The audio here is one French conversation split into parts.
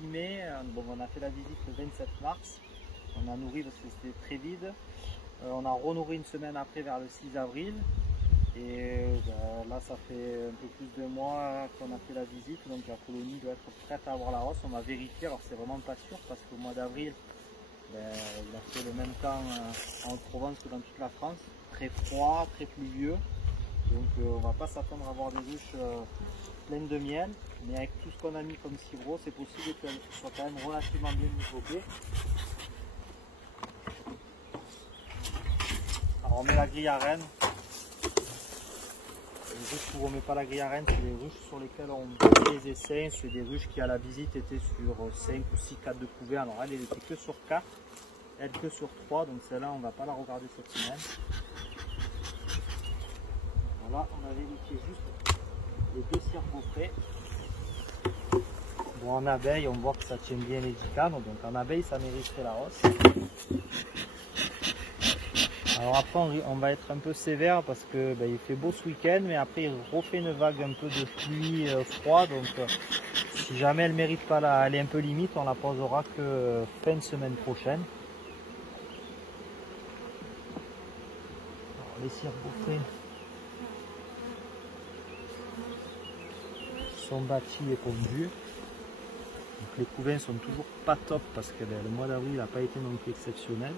6 mai, bon, on a fait la visite le 27 mars, on a nourri parce que c'était très vide, on a renourri une semaine après vers le 6 avril, et là ça fait un peu plus de mois qu'on a fait la visite, donc la colonie doit être prête à avoir la rosse. On va vérifier, alors c'est vraiment pas sûr parce qu'au mois d'avril, il a fait le même temps en Provence que dans toute la France, très froid, très pluvieux, donc on va pas s'attendre à avoir des ruches pleines de miel, mais avec tout ce qu'on a mis comme sirop, c'est possible qu'elles soient quand même relativement bien microbées. Alors on met la grille à reine. Les ruches où on ne met pas la grille à reine, c'est les ruches sur lesquelles on fait les essais. C'est des ruches qui à la visite étaient sur 5 ou 6 cadres de couvée. Alors elle n'était que sur 4, elle que sur 3, donc celle-là on ne va pas la regarder cette semaine. Voilà, on a vérifié juste les 2 cires gaufrées. Bon, en abeille, on voit que ça tient bien les 10 cadres, donc en abeille ça mériterait la rosse. Alors après on va être un peu sévère parce que il fait beau ce week-end, mais après il refait une vague un peu de pluie froid, donc si jamais elle ne mérite pas elle est un peu limite, on la posera que fin de semaine prochaine. Alors, les cires gaufrées sont bâties et pondues. Donc les couvains sont toujours pas top parce que le mois d'avril n'a pas été non plus exceptionnel.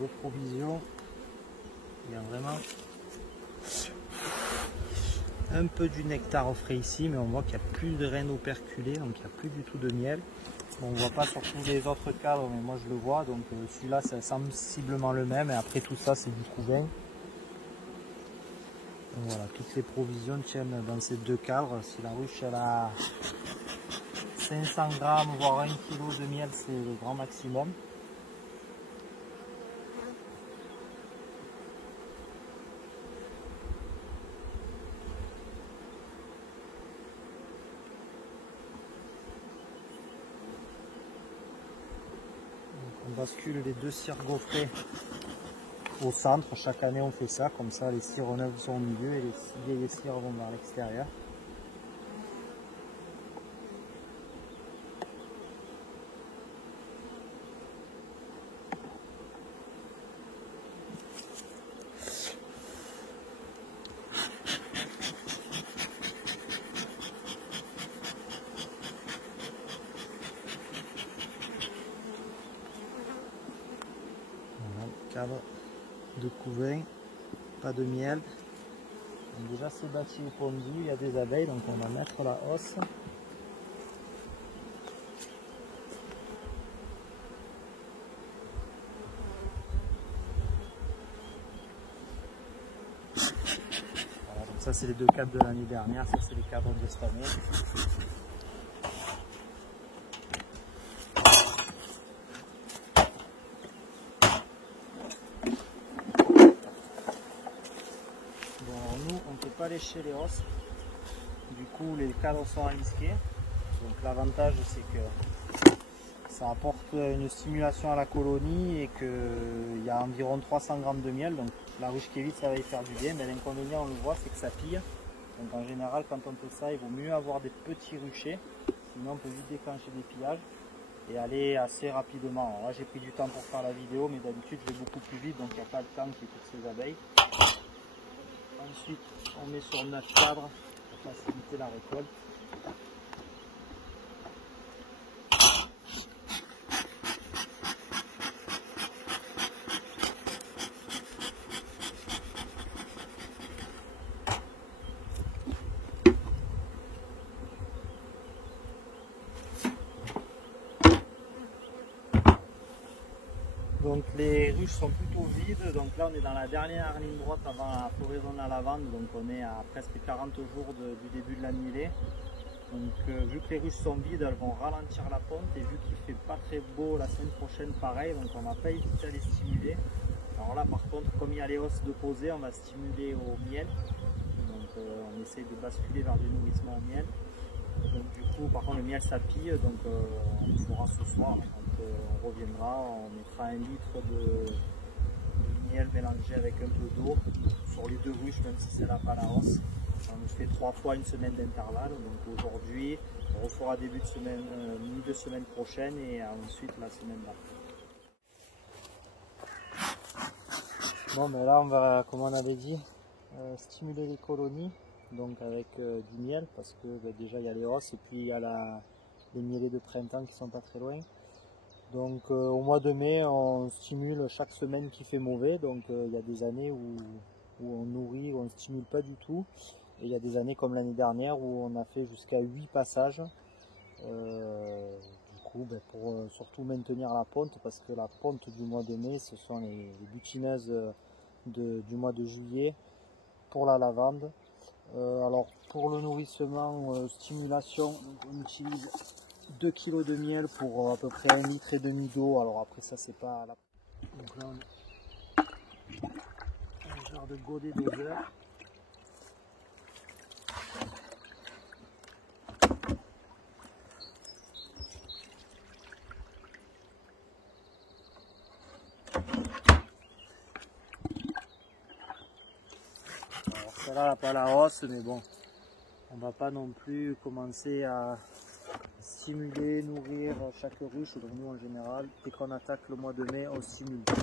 Niveau provision, il y a vraiment un peu du nectar au frais ici, mais on voit qu'il n'y a plus de graines operculées, donc il n'y a plus du tout de miel. On ne voit pas sur tous les autres cadres, mais moi je le vois, donc celui-là c'est sensiblement le même, et après tout ça c'est du couvain. Donc voilà, toutes les provisions tiennent dans ces 2 cadres. Si la ruche elle a 500 grammes voire 1 kg de miel, c'est le grand maximum. On bascule les 2 cires gaufrées au centre. Chaque année on fait ça, comme ça les cires neuves sont au milieu et les vieilles cires vont vers l'extérieur. Cadre de couvain, pas de miel. Donc déjà c'est bâti et pondu, il y a des abeilles, donc on va mettre la hausse. Voilà, donc ça c'est les 2 cadres de l'année dernière, ça c'est les cadres de cette année. Pas lécher les hausses, du coup les cadres sont risqués, donc l'avantage c'est que ça apporte une stimulation à la colonie et qu'il y a environ 300 grammes de miel, donc la ruche qui est vide ça va y faire du bien, mais l'inconvénient on le voit c'est que ça pille, donc en général quand on fait ça il vaut mieux avoir des petits ruchers, sinon on peut vite déclencher des pillages et aller assez rapidement. Alors là j'ai pris du temps pour faire la vidéo, mais d'habitude je vais beaucoup plus vite, donc il n'y a pas le temps qui est pour ces abeilles. Ensuite, on met sur 9 cadres pour faciliter la récolte. Donc les ruches sont plutôt vides, donc là on est dans la dernière ligne droite avant la floraison de la lavande, donc on est à presque 40 jours du début de la mielée. Donc vu que les ruches sont vides, elles vont ralentir la ponte, et vu qu'il fait pas très beau la semaine prochaine pareil, donc on va pas hésiter à les stimuler. Alors là par contre, comme il y a les hausses de posée, on va stimuler au miel, donc on essaie de basculer vers du nourrissement au miel. Donc du coup par contre le miel ça pille, donc on le fera ce soir. On reviendra, on mettra 1 litre de miel mélangé avec un peu d'eau sur les 2 ruches, même si c'est là pas la hausse. On le fait 3 fois une semaine d'intervalle. Donc aujourd'hui, on refera début de semaine, milieu de semaine prochaine, et ensuite la semaine d'après. Bon, mais là on va, comme on avait dit, stimuler les colonies, donc avec du miel, parce que déjà il y a les hausses et puis il y a les mielés de printemps qui sont pas très loin. Donc au mois de mai, on stimule chaque semaine qui fait mauvais. Donc il y a des années où on nourrit, où on ne stimule pas du tout. Et il y a des années comme l'année dernière où on a fait jusqu'à 8 passages. Du coup, pour surtout maintenir la ponte, parce que la ponte du mois de mai, ce sont les butineuses du mois de juillet pour la lavande. Alors pour le nourrissement, stimulation, on utilise 2 kg de miel pour à peu près 1,5 litre d'eau. Alors après ça c'est pas la... Donc là on a un genre de godet doseur. Alors celle-là n'a pas la hausse, mais bon, on va pas non plus commencer à stimuler, nourrir chaque ruche. Donc nous en général, dès qu'on attaque le mois de mai, on stimule tout.